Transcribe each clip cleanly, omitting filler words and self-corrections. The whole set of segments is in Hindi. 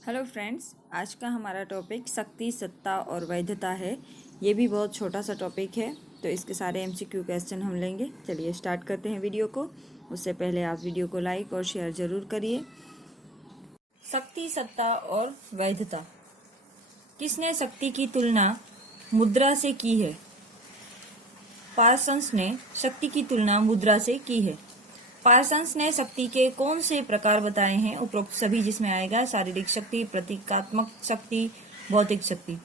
हेलो फ्रेंड्स, आज का हमारा टॉपिक शक्ति, सत्ता और वैधता है। ये भी बहुत छोटा सा टॉपिक है, तो इसके सारे एमसीक्यू क्वेश्चन हम लेंगे। चलिए स्टार्ट करते हैं वीडियो को। उससे पहले आप वीडियो को लाइक और शेयर जरूर करिए। शक्ति, सत्ता और वैधता। किसने शक्ति की तुलना मुद्रा से की है? पार्सन्स ने शक्ति की तुलना मुद्रा से की है। पार्सन्स ने शक्ति के कौन से प्रकार बताए हैं? उपरोक्त सभी, जिसमें आएगा शारीरिक शक्ति, प्रतीकात्मक शक्ति, भौतिक शक्ति।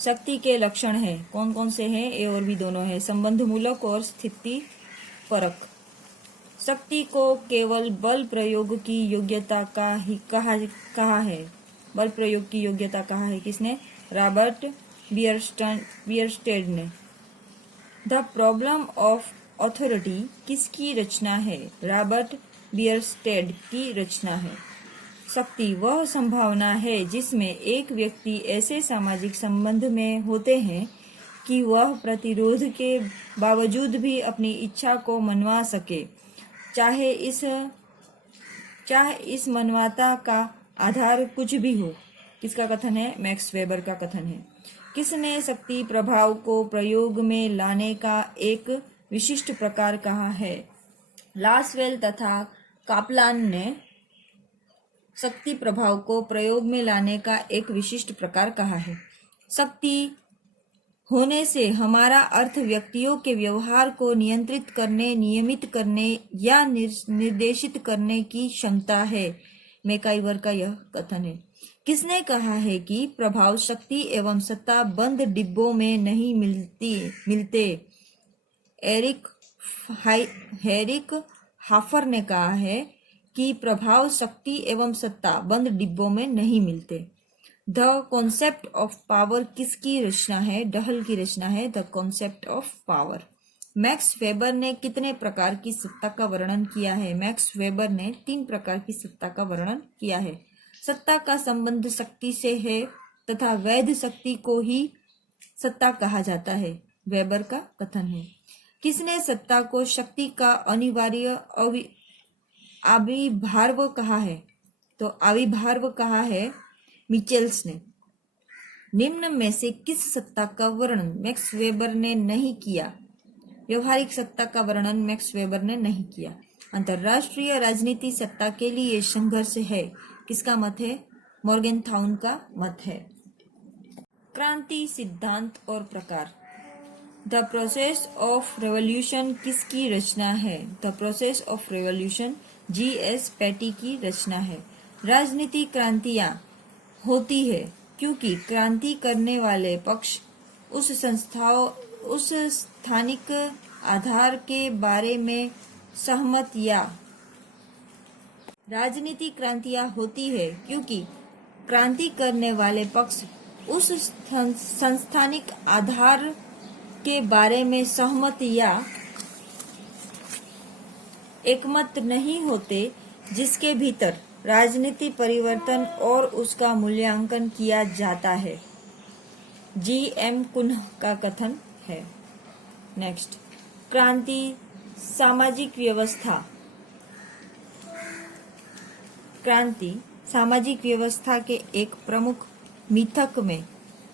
शक्ति के लक्षण है, कौन कौन से हैं? ए और बी दोनों है, संबंध मूलक और स्थिति परक। शक्ति को केवल बल प्रयोग की योग्यता का ही कहा है। बल प्रयोग की योग्यता कहा है किसने? रॉबर्ट बियरस्टेड ने। द प्रॉब्लम ऑफ अथॉरिटी किसकी रचना है? रॉबर्ट बियरस्टेड की रचना है। शक्ति वह संभावना है जिसमें एक व्यक्ति ऐसे सामाजिक संबंध में होते हैं कि वह प्रतिरोध के बावजूद भी अपनी इच्छा को मनवा सके, चाहे इस मनवाता का आधार कुछ भी हो। किसका कथन है? मैक्स वेबर का कथन है। किसने शक्ति प्रभाव को प्रयोग में लाने का एक विशिष्ट प्रकार कहा है? लासवेल तथा कापलान ने शक्ति प्रभाव को प्रयोग में लाने का एक विशिष्ट प्रकार कहा है। शक्ति होने से हमारा अर्थ व्यक्तियों के व्यवहार को नियंत्रित करने, नियमित करने या निर्देशित करने की क्षमता है। मैकाइवर का यह कथन है। किसने कहा है कि प्रभाव, शक्ति एवं सत्ता बंद डिब्बों में नहीं मिलते? हेरिक हाफर ने कहा है कि प्रभाव, शक्ति एवं सत्ता बंद डिब्बों में नहीं मिलते। द कॉन्सेप्ट ऑफ पावर किसकी रचना है? डहल की रचना है the concept of power. Max weber ने कितने प्रकार की सत्ता का वर्णन किया है? मैक्स वेबर ने 3 प्रकार की सत्ता का वर्णन किया है। सत्ता का संबंध शक्ति से है तथा वैध शक्ति को ही सत्ता कहा जाता है, वेबर का कथन है। किसने सत्ता को शक्ति का अनिवार्य आविर्भाव कहा है? तो आविर्भाव कहा है मिचेल्स ने। निम्न में से किस सत्ता का वर्णन मैक्स वेबर ने नहीं किया? व्यवहारिक सत्ता का वर्णन मैक्स वेबर ने नहीं किया। अंतरराष्ट्रीय राजनीति सत्ता के लिए संघर्ष है। किसका मत है? मॉर्गनथाउन का मत है। क्रांति, सिद्धांत और प्रकार। द प्रोसेस ऑफ रेवोल्यूशन किसकी रचना है? The process of revolution G.S. Pettee की रचना है। राजनीति क्रांतियां होती है क्योंकि क्रांति करने वाले पक्ष उस स्थानिक आधार के बारे में सहमत या राजनीति क्रांतियां होती है क्योंकि क्रांति करने वाले पक्ष उस संस्थानिक आधार के बारे में सहमत या एकमत नहीं होते जिसके भीतर राजनीति परिवर्तन और उसका मूल्यांकन किया जाता है। G.M. कुन्ह का कथन है। नेक्स्ट, क्रांति, सामाजिक व्यवस्था। क्रांति सामाजिक व्यवस्था के एक प्रमुख मिथक में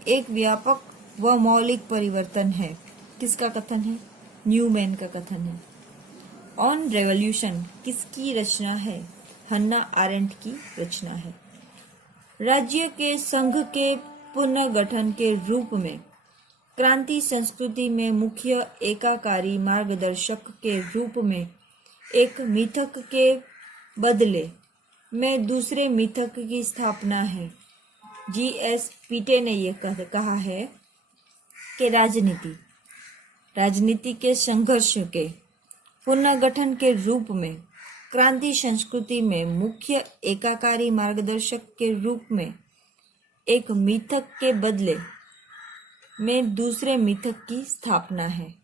एक व्यापक व मौलिक परिवर्तन है। किसका कथन है? न्यूमैन का कथन है। ऑन रेवोल्यूशन किसकी रचना है? हन्ना आरेंट की रचना है। राज्य के संघ के पुनर्गठन के रूप में क्रांति संस्कृति में मुख्य एकाकारी मार्गदर्शक के रूप में एक मिथक के बदले में दूसरे मिथक की स्थापना है। G.S. पीटे ने यह कहा है कि राजनीति के संघर्ष के पुनर्गठन के रूप में क्रांति संस्कृति में मुख्य एकाकारी मार्गदर्शक के रूप में एक मिथक के बदले में दूसरे मिथक की स्थापना है।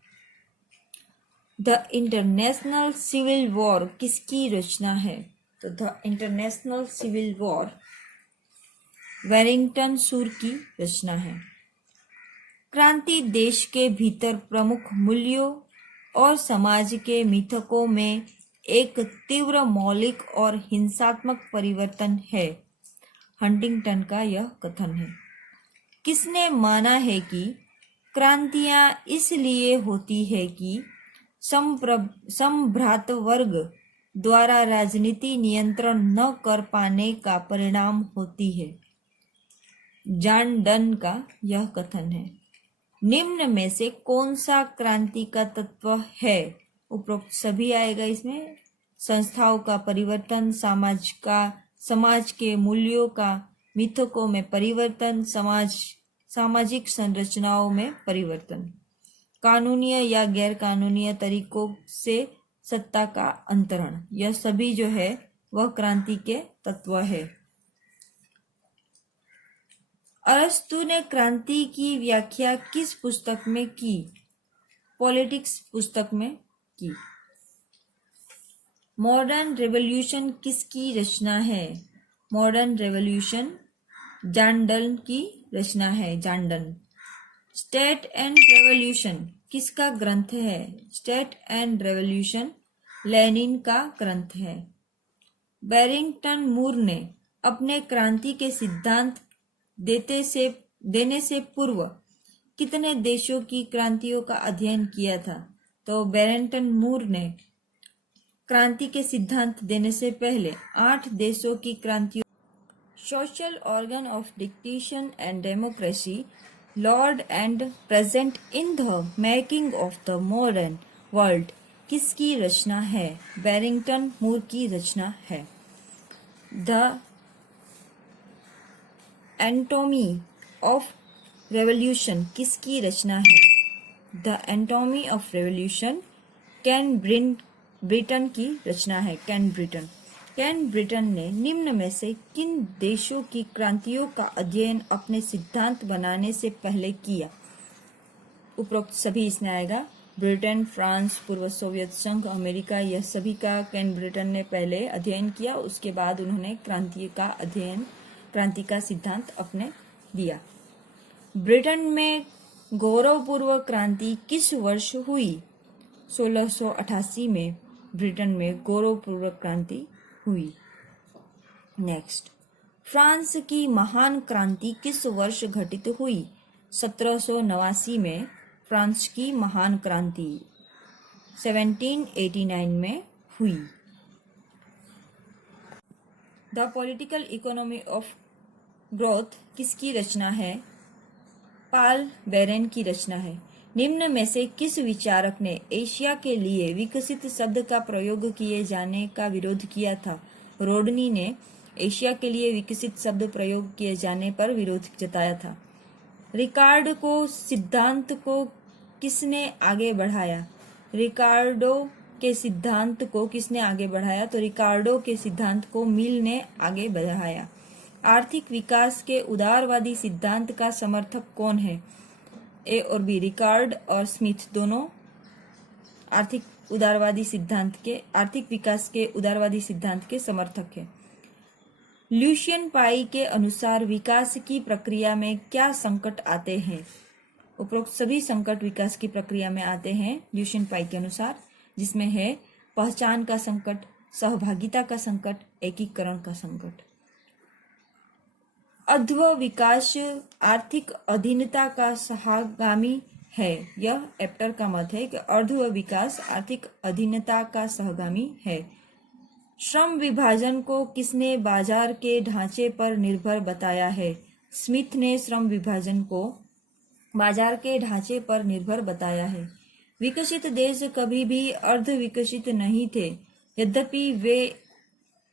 द इंटरनेशनल सिविल वॉर किसकी रचना है? तो the international civil war Warrington सूर की रचना है। क्रांति देश के भीतर प्रमुख मूल्यों और समाज के मिथकों में एक तीव्र, मौलिक और हिंसात्मक परिवर्तन है। हंटिंगटन का यह कथन है। किसने माना है कि क्रांतियां इसलिए होती है कि संभ्रात वर्ग द्वारा राजनीति नियंत्रण न कर पाने का परिणाम होती है। जॉन डन का यह कथन है। निम्न में से कौन सा क्रांति का तत्व है? उपरोक्त सभी आएगा इसमें। संस्थाओं का परिवर्तन, समाज के मूल्यों का मिथकों में परिवर्तन, सामाजिक संरचनाओं में परिवर्तन, कानूनी या गैर कानूनी तरीकों से सत्ता का अंतरण, यह सभी जो है वह क्रांति के तत्व है। अरस्तु ने क्रांति की व्याख्या किस पुस्तक में की? पॉलिटिक्स पुस्तक में की। मॉडर्न रेवोल्यूशन किसकी रचना है? मॉडर्न रेवोल्यूशन जॉन डन की रचना है। John Donne. State and revolution किसका ग्रंथ है? स्टेट एंड रेवोल्यूशन लेनिन का ग्रंथ है। बैरिंगटन मूर ने अपने क्रांति के सिद्धांत देने से पूर्व कितने देशों की क्रांतियों का अध्ययन किया था? तो बैरिंगटन मूर ने क्रांति के सिद्धांत देने से पहले 8 देशों की क्रांतियों social organ of dictation and democracy, lord and present in the making of the modern world किसकी रचना है? बैरिंगटन मूर की रचना है। द एनाटॉमी ऑफ रेवोल्यूशन किसकी रचना है? The anatomy of revolution Crane Brinton की रचना है। केन ब्रिटन ने निम्न में से किन देशों की क्रांतियों का अध्ययन अपने सिद्धांत बनाने से पहले किया? उपरोक्त सभी इसमें आएगा। ब्रिटेन, फ्रांस, पूर्व सोवियत संघ, अमेरिका, यह सभी का केन ब्रिटन ने पहले अध्ययन किया। उसके बाद उन्होंने क्रांति का सिद्धांत अपने दिया। ब्रिटेन में गौरवपूर्व क्रांति किस वर्ष हुई? 1688 में ब्रिटेन में गौरवपूर्व क्रांति हुई। नेक्स्ट, फ्रांस की महान क्रांति किस वर्ष घटित हुई? 1789 में फ्रांस की महान क्रांति 1789 में हुई। The political economy of growth किसकी रचना है? पाल बेरेन की रचना है। निम्न में से किस विचारक ने एशिया के लिए विकसित शब्द का प्रयोग किए जाने का विरोध किया था? रोडनी ने एशिया के लिए विकसित शब्द प्रयोग किए जाने पर विरोध जताया था। रिकार्डो को सिद्धांत को किसने आगे बढ़ाया? रिकार्डो के सिद्धांत को किसने आगे बढ़ाया? तो रिकार्डो के सिद्धांत को मिल ने आगे बढ़ाया। आर्थिक विकास के उदारवादी सिद्धांत का समर्थक कौन है? ए और बी, रिकार्ड और स्मिथ दोनों आर्थिक विकास के उदारवादी सिद्धांत के समर्थक है। ल्यूशियन पाई के अनुसार विकास की प्रक्रिया में क्या संकट आते हैं? उपरोक्त सभी संकट विकास की प्रक्रिया में आते हैं ल्यूशियन पाई के अनुसार, जिसमें है पहचान का संकट, सहभागिता का संकट, एकीकरण का संकट। अध्व विकास आर्थिक अधीनता का सहगामी है। यह एप्टर का मत है कि अर्ध्व विकास आर्थिक अधीनता का सहगामी है। श्रम विभाजन को किसने बाजार के ढांचे पर निर्भर बताया है? स्मिथ ने श्रम विभाजन को बाजार के ढांचे पर निर्भर बताया है। विकसित देश कभी भी अर्ध विकसित नहीं थे, यद्यपि वे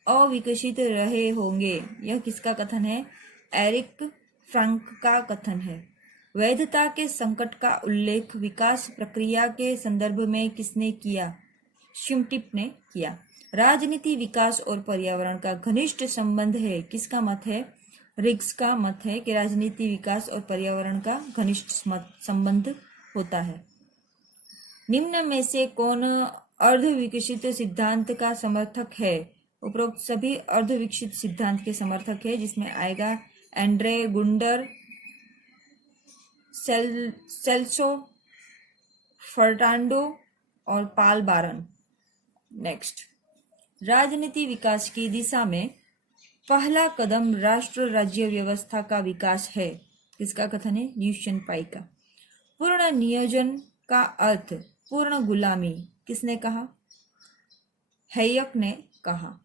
अविकसित रहे होंगे। यह किसका कथन है? एरिक फ्रैंक का कथन है। वैधता के संकट का उल्लेख विकास प्रक्रिया के संदर्भ में किसने किया? शिमटिप ने किया। राजनीति विकास और पर्यावरण का घनिष्ठ संबंध है। किसका मत है? रिग्स का मत है कि राजनीति विकास और पर्यावरण का घनिष्ठ संबंध होता है। निम्न में से कौन अर्धविकसित सिद्धांत का समर्थक है? उपरोक्त सभी अर्धविकसित सिद्धांत के समर्थक है, जिसमें आएगा एंड्रे गुंडर, सेल्सो फर्नांडो और पाल बारन। नेक्स्ट, राजनीति विकास की दिशा में पहला कदम राष्ट्र राज्य व्यवस्था का विकास है। किसका कथन है? ल्यूशियन पाई का। पूर्ण नियोजन का अर्थ पूर्ण गुलामी, किसने कहा? हैयक ने कहा।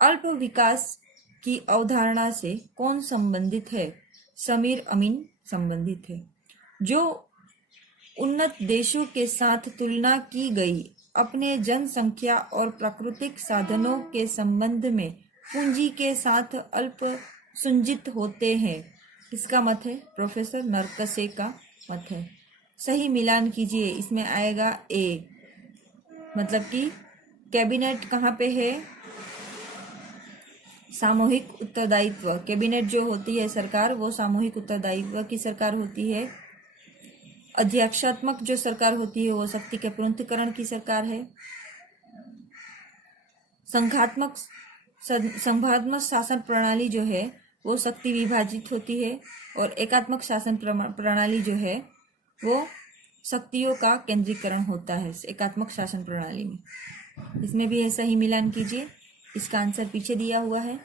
अल्प विकास की अवधारणा से कौन संबंधित है? समीर अमीन संबंधित है। जो उन्नत देशों के साथ तुलना की गई अपने जनसंख्या और प्राकृतिक साधनों के संबंध में पूंजी के साथ अल्प सुंजित होते हैं। किसका मत है? प्रोफेसर नरकसे का मत है। सही मिलान कीजिए। इसमें आएगा ए, मतलब कि कैबिनेट कहाँ पे है? सामूहिक उत्तरदायित्व। कैबिनेट जो होती है सरकार, वो सामूहिक उत्तरदायित्व की सरकार होती है। अध्यक्षात्मक जो सरकार होती है वो शक्ति के पुनरुत्थीकरण की सरकार है। संघात्मक शासन प्रणाली जो है वो शक्ति विभाजित होती है, और एकात्मक शासन प्रणाली जो है वो शक्तियों का केंद्रीकरण होता है एकात्मक शासन प्रणाली में। इसमें भी है सही मिलान कीजिए। इसका आंसर पीछे दिया हुआ है।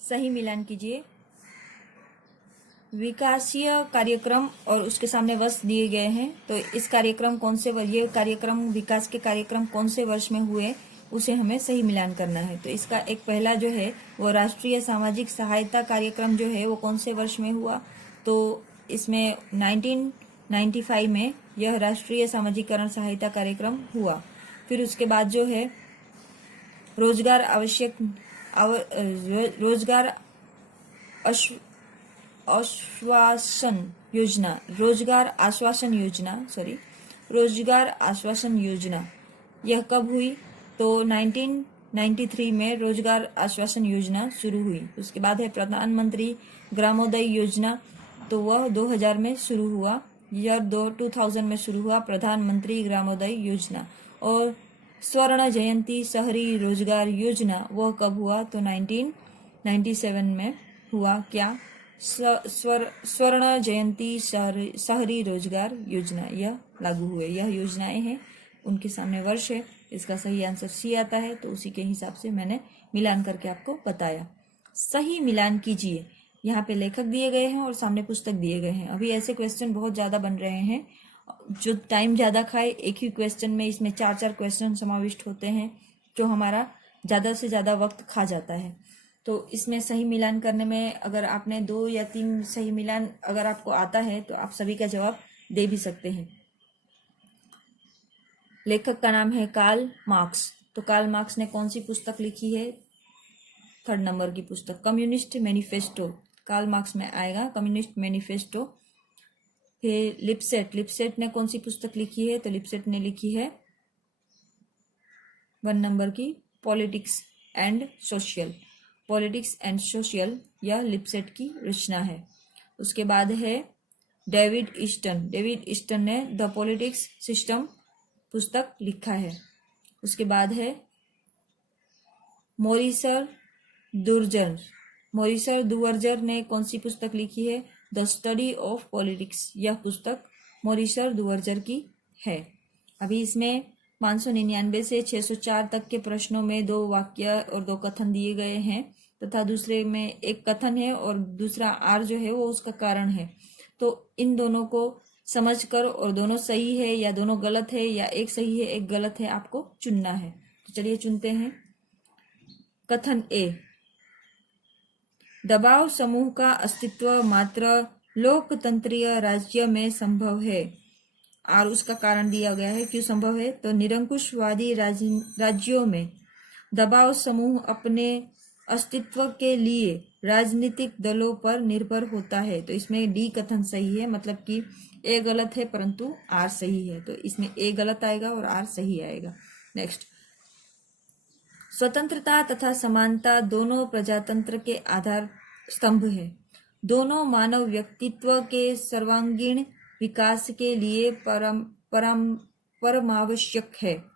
सही मिलान कीजिए। विकासीय कार्यक्रम और उसके सामने वर्ष दिए गए हैं, तो इस कार्यक्रम कौन से ये कार्यक्रम विकास के कार्यक्रम कौन से वर्ष में हुए उसे हमें सही मिलान करना है। तो इसका एक पहला जो है वो राष्ट्रीय सामाजिक सहायता कार्यक्रम जो है वो कौन से वर्ष में हुआ? तो इसमें 1995 में यह राष्ट्रीय सामाजिकरण सहायता कार्यक्रम हुआ। फिर उसके बाद जो है रोजगार आश्वासन योजना यह कब हुई? तो 1993 में रोजगार आश्वासन योजना शुरू हुई। उसके बाद है प्रधानमंत्री ग्रामोदय योजना, तो वह 2000 में शुरू हुआ। 2000 में शुरू हुआ प्रधानमंत्री ग्रामोदय योजना। और स्वर्ण जयंती शहरी रोजगार योजना वह कब हुआ? तो 1997 में हुआ। क्या? स्वर्ण जयंती शहरी रोजगार योजना यह लागू हुए। यह योजनाएं हैं, उनके सामने वर्ष है। इसका सही आंसर सी आता है, तो उसी के हिसाब से मैंने मिलान करके आपको बताया। सही मिलान कीजिए। यहाँ पे लेखक दिए गए हैं और सामने पुस्तक दिए गए हैं। अभी ऐसे क्वेश्चन बहुत ज्यादा बन रहे हैं जो टाइम ज्यादा खाए। एक ही क्वेश्चन में इसमें 4 क्वेश्चन समाविष्ट होते हैं, जो हमारा ज्यादा से ज्यादा वक्त खा जाता है। तो इसमें सही मिलान करने में अगर आपने 2 या 3 सही मिलान अगर आपको आता है तो आप सभी का जवाब दे भी सकते हैं। लेखक का नाम है कार्ल मार्क्स। तो कार्ल मार्क्स ने कौन सी पुस्तक लिखी है? 3rd नंबर की पुस्तक कम्युनिस्ट मैनिफेस्टो। कार्ल मार्क्स में आएगा कम्युनिस्ट मैनिफेस्टो। फिर लिपसेट ने कौन सी पुस्तक लिखी है? तो लिपसेट ने लिखी है 1 नंबर की पॉलिटिक्स एंड सोशल, यह लिपसेट की रचना है। उसके बाद है डेविड ईस्टन ने द पॉलिटिक्स सिस्टम पुस्तक लिखा है। उसके बाद है मोरिसर दुवर्जर ने कौन सी पुस्तक लिखी है? The study of politics. यह पुस्तक मोरिसर दुवर्जर की है। अभी इसमें 599 से 604 तक के प्रश्नों में 2 वाक्य और 2 कथन दिए गए हैं, तथा दूसरे में एक कथन है और दूसरा आर जो है वो उसका कारण है। तो इन दोनों को समझकर और दोनों सही है या दोनों गलत है या एक सही है एक गलत है आपको चुनना है। तो चलिए चुनते हैं। कथन ए, दबाव समूह का अस्तित्व मात्र लोकतंत्रीय राज्य में संभव है। और उसका कारण दिया गया है क्यों संभव है। तो निरंकुशवादी राज्यों में दबाव समूह अपने अस्तित्व के लिए राजनीतिक दलों पर निर्भर होता है। तो इसमें डी कथन सही है, मतलब कि ए गलत है परंतु आर सही है। तो इसमें ए गलत आएगा और आर सही आएगा। नेक्स्ट, स्वतंत्रता तथा समानता दोनों प्रजातंत्र के आधार स्तंभ है। दोनों मानव व्यक्तित्व के सर्वांगीण विकास के लिए परमावश्यक है।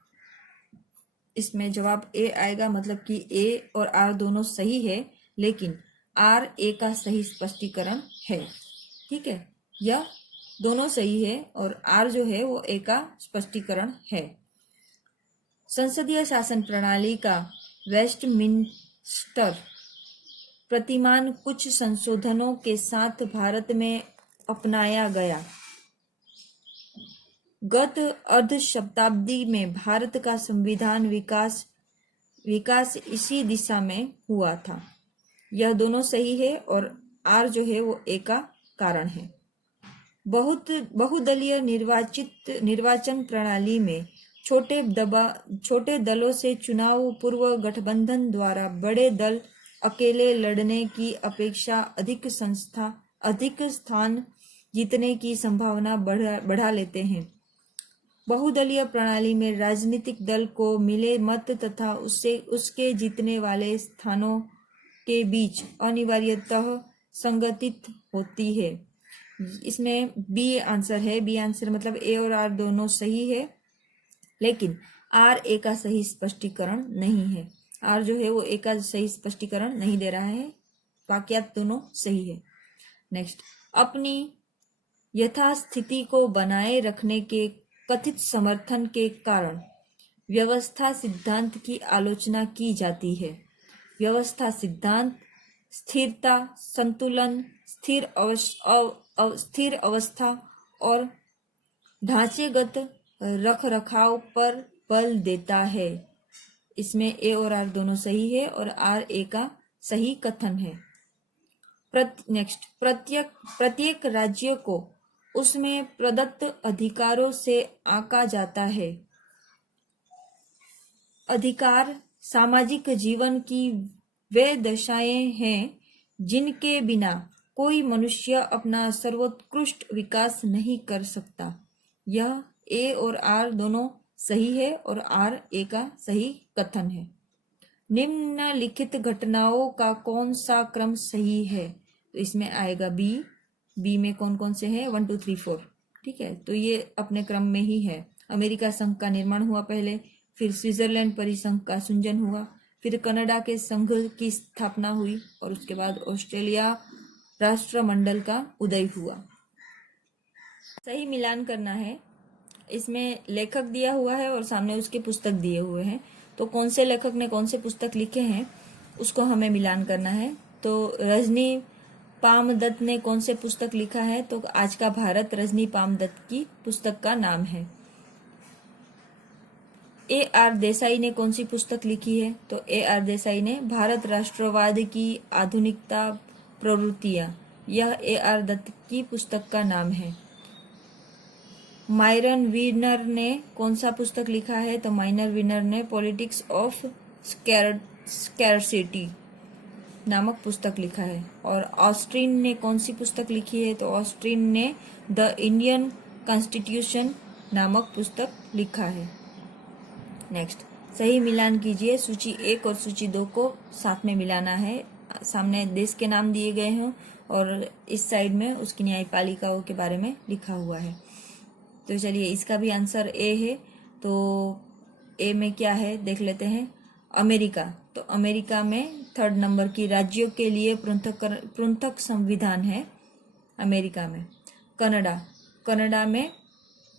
इसमें जवाब ए आएगा, मतलब कि ए और आर दोनों सही है, लेकिन आर ए का सही स्पष्टीकरण है। ठीक है, यह दोनों सही है और आर जो है वो ए का स्पष्टीकरण है। संसदीय शासन प्रणाली का वेस्टमिंस्टर प्रतिमान कुछ संशोधनों के साथ भारत में अपनाया गया। गत अर्ध शताब्दी में भारत का संविधान विकास इसी दिशा में हुआ था। यह दोनों सही है और आर जो है वो ए का कारण है। बहुदलीय निर्वाचन प्रणाली में छोटे दलों से चुनाव पूर्व गठबंधन द्वारा बड़े दल अकेले लड़ने की अपेक्षा अधिक स्थान जीतने की संभावना बढ़ा लेते हैं। बहुदलीय प्रणाली में राजनीतिक दल को मिले मत तथा उसके जीतने वाले स्थानों के बीच अनिवार्यतः संगतित होती है। इसमें बी आंसर है। बी आंसर मतलब ए और आर दोनों सही है, लेकिन आर ए का सही स्पष्टीकरण नहीं है। आर जो है वो ए का सही स्पष्टीकरण नहीं दे रहा है, वाक्यात दोनों सही है। नेक्स्ट, अपनी यथास्थिति को बनाए रखने के कथित समर्थन के कारण व्यवस्था सिद्धांत की आलोचना की जाती है। व्यवस्था सिद्धांत स्थिरता, संतुलन, स्थिर अवस्था और ढांचेगत रखरखाव पर बल देता है। इसमें ए और आर दोनों सही है और आर ए का सही कथन है। नेक्स्ट, प्रत्येक राज्य को उसमें प्रदत्त अधिकारों से आंका जाता है। अधिकार सामाजिक जीवन की वे दशाएं हैं जिनके बिना कोई मनुष्य अपना सर्वोत्कृष्ट विकास नहीं कर सकता। यह ए और आर दोनों सही है और आर ए का सही कथन है। निम्नलिखित घटनाओं का कौन सा क्रम सही है? तो इसमें आएगा बी। बी में कौन कौन से हैं? 1 2 3 4। ठीक है, तो ये अपने क्रम में ही है। अमेरिका संघ का निर्माण हुआ पहले, फिर स्विट्जरलैंड परिसंघ का सुंजन हुआ, फिर कनाडा के संघ की स्थापना हुई और उसके बाद ऑस्ट्रेलिया राष्ट्रमंडल का उदय हुआ। सही मिलान करना है। इसमें लेखक दिया हुआ है और सामने उसके पुस्तक दिए हुए हैं, तो कौन से लेखक ने कौन से पुस्तक लिखे हैं उसको हमें मिलान करना है। तो रजनी पामदत्त ने कौन से पुस्तक लिखा है? तो आज का भारत रजनी पामदत्त की पुस्तक का नाम है। ए आर देसाई ने कौन सी पुस्तक लिखी है? तो ए आर देसाई ने भारत राष्ट्रवाद की आधुनिकता प्रवृत्तियां, यह ए आर दत्त की पुस्तक का नाम है। मायरन वीनर ने कौन सा पुस्तक लिखा है? तो माइनर वीनर ने पॉलिटिक्स ऑफ स्कैरसिटी नामक पुस्तक लिखा है। और ऑस्ट्रीन ने कौन सी पुस्तक लिखी है? तो ऑस्ट्रीन ने द इंडियन कॉन्स्टिट्यूशन नामक पुस्तक लिखा है। नेक्स्ट, सही मिलान कीजिए। सूची 1 और सूची 2 को साथ में मिलाना है। सामने देश के नाम दिए गए हैं और इस साइड में उसकी न्यायपालिकाओं के बारे में लिखा हुआ है। तो चलिए, इसका भी आंसर ए है। तो ए में क्या है देख लेते हैं। अमेरिका, तो अमेरिका में 3rd नंबर की राज्यों के लिए पृथक संविधान है अमेरिका में। कनाडा में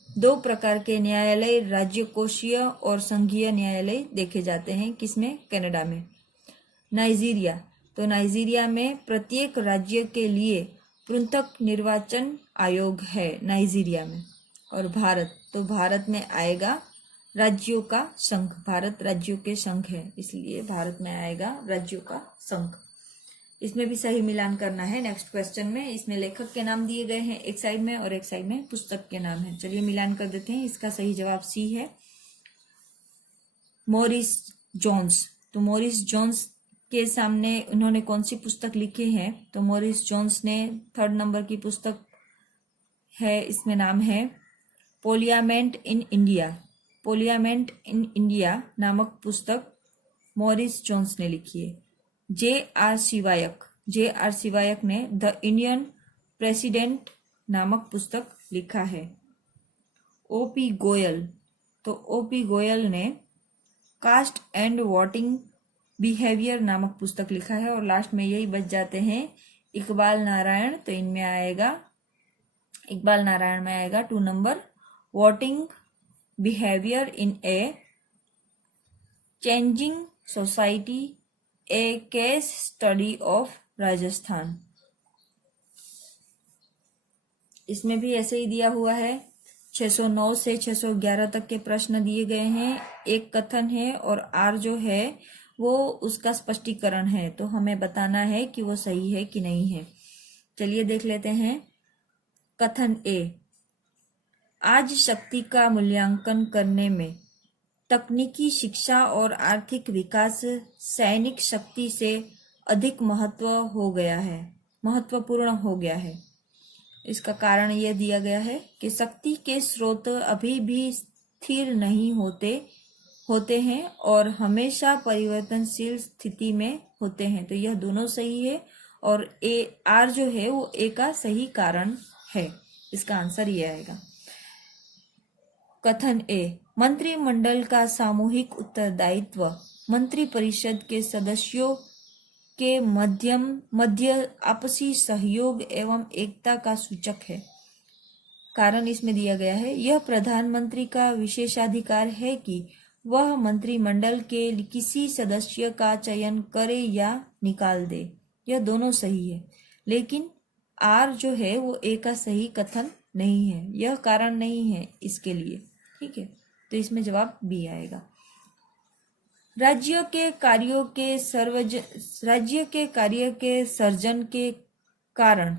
2 प्रकार के न्यायालय, राज्यकोषीय और संघीय न्यायालय देखे जाते हैं। किसमें? कनाडा में। नाइजीरिया, तो नाइजीरिया में प्रत्येक राज्य के लिए पृथक निर्वाचन आयोग है नाइजीरिया में। और भारत, तो भारत में आएगा राज्यों का संघ। भारत राज्यों के संघ है, इसलिए भारत में आएगा राज्यों का संघ। इसमें भी सही मिलान करना है। नेक्स्ट क्वेश्चन में इसमें लेखक के नाम दिए गए हैं एक साइड में और एक साइड में पुस्तक के नाम है। चलिए मिलान कर देते हैं। इसका सही जवाब सी है, मॉरिस जोन्स। तो मॉरिस जोन्स के सामने उन्होंने कौन सी पुस्तक लिखी है? तो मॉरिस जोन्स ने 3rd नंबर की पुस्तक है, इसमें नाम है parliament in India. Parliament in India नामक पुस्तक मॉरिस जोन्स ने लिखी है। जे आर शिवायक ने द इंडियन प्रेसिडेंट नामक पुस्तक लिखा है। ओपी गोयल, तो ओपी गोयल ने कास्ट एंड वोटिंग बिहेवियर नामक पुस्तक लिखा है। और लास्ट में यही बच जाते हैं इकबाल नारायण। तो इनमें आएगा, इकबाल नारायण में आएगा 2 number, voting behaviour in a changing society, A case study of Rajasthan. इसमें भी ऐसे ही दिया हुआ है। 609 से 611 तक के प्रश्न दिए गए हैं। एक कथन है और आर जो है वो उसका स्पष्टीकरण है, तो हमें बताना है कि वो सही है कि नहीं है। चलिए देख लेते हैं। कथन ए, आज शक्ति का मूल्यांकन करने में तकनीकी शिक्षा और आर्थिक विकास सैनिक शक्ति से अधिक महत्वपूर्ण हो गया है। इसका कारण यह दिया गया है कि शक्ति के स्रोत अभी भी स्थिर नहीं होते हैं और हमेशा परिवर्तनशील स्थिति में होते हैं। तो यह दोनों सही है और ए आर जो है वो ए का सही कारण है। इसका आंसर ये आएगा। कथन ए, मंत्रिमंडल का सामूहिक उत्तरदायित्व मंत्रिपरिषद के सदस्यों के मध्य आपसी सहयोग एवं एकता का सूचक है। कारण इसमें दिया गया है, यह प्रधानमंत्री का विशेषाधिकार है कि वह मंत्रिमंडल के किसी सदस्य का चयन करे या निकाल दे। यह दोनों सही है, लेकिन आर जो है वो ए का सही कथन नहीं है। यह कारण नहीं है इसके लिए, ठीक है। तो इसमें जवाब बी आएगा। राज्य के कार्य के सर्जन के कारण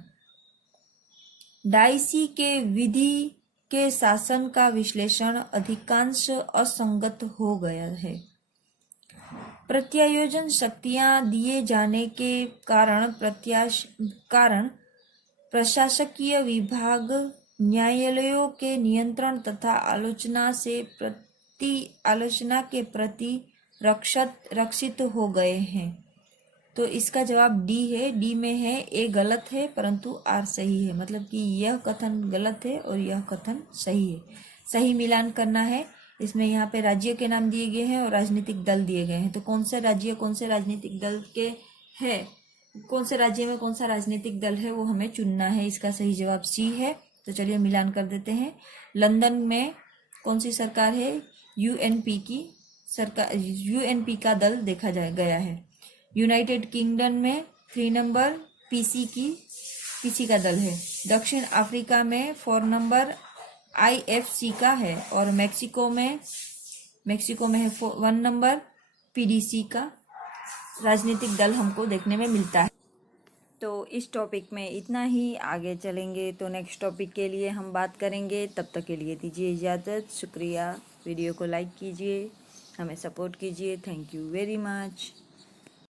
डाइसी के विधि के शासन का विश्लेषण अधिकांश असंगत हो गया है। प्रत्यायोजन शक्तियां दिए जाने के कारण प्रशासकीय विभाग न्यायालयों के नियंत्रण तथा आलोचना के प्रति रक्षित हो गए हैं। तो इसका जवाब डी है। डी में है ए गलत है परंतु आर सही है, मतलब कि यह कथन गलत है और यह कथन सही है। सही मिलान करना है। इसमें यहाँ पे राज्य के नाम दिए गए हैं और राजनीतिक दल दिए गए हैं। तो कौन से राज्य कौन से राजनीतिक दल के है, कौन से राज्य में कौन सा राजनीतिक दल है वो हमें चुनना है। इसका सही जवाब सी है। तो चलिए मिलान कर देते हैं। लंदन में कौन सी सरकार है? यूएनपी की सरकार, यूएनपी का दल देखा गया है। यूनाइटेड किंगडम में 3 नंबर पीसी का दल है। दक्षिण अफ्रीका में 4 नंबर आईएफसी का है और मैक्सिको में है 1 नंबर पीडीसी का राजनीतिक दल हमको देखने में मिलता है। तो इस टॉपिक में इतना ही। आगे चलेंगे तो नेक्स्ट टॉपिक के लिए हम बात करेंगे। तब तक के लिए दीजिए इजाज़त। शुक्रिया। वीडियो को लाइक कीजिए, हमें सपोर्ट कीजिए। Thank you very much.